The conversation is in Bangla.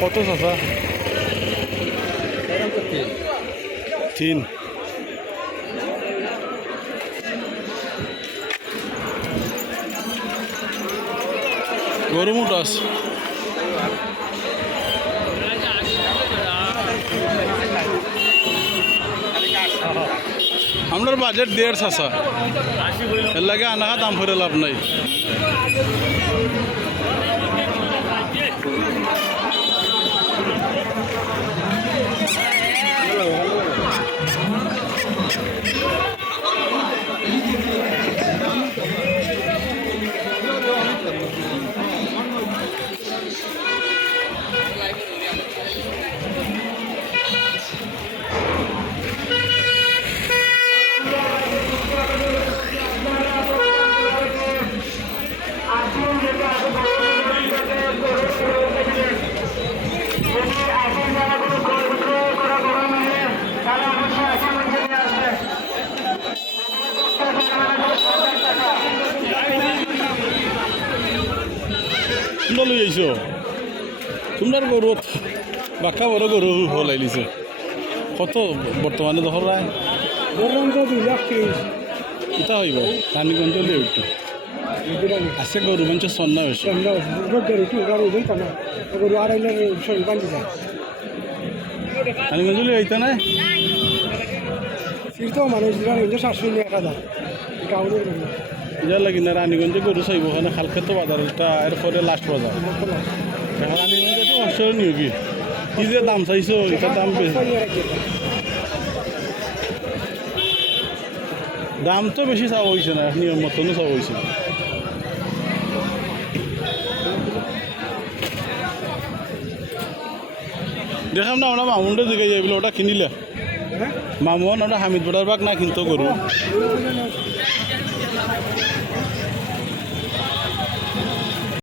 কত চাচা? 3 গরু মোটা আছে। আমার বাজেট 1.5 চাচা, এর লাগে আনা দাম করে লাভ নাই। তোমরা লই আইছো, তোমরার গরু বাক্কা বড় গরু হলাই লিছো। কত বর্তমানে দখল রায়? এটা হইব রানীগঞ্জ লিয়ে উঠতো আছে গরু মানুষ সন্না হয়েছে। রানীগঞ্জ লিয়ে হইতা না এটার লাগি না রানীগঞ্জে গরু চাইব ওখানে খালক্ষেত্র বাজারটা এরপরে লাস্ট বাজার। রানীগঞ্জে তো অবসর নিও কি যে দাম চাইছো এটার দাম বেশি, দাম তো বেশি চাওয়া হয়েছে না, নিয়ম মতনও চাওয়া হয়েছে। দেখাম না আমরা মামুনটা দিকে যাই বলে ওটা কিনিলে মামুন ওটা হামিদ বড়ার বাগ না কিনতো গরু।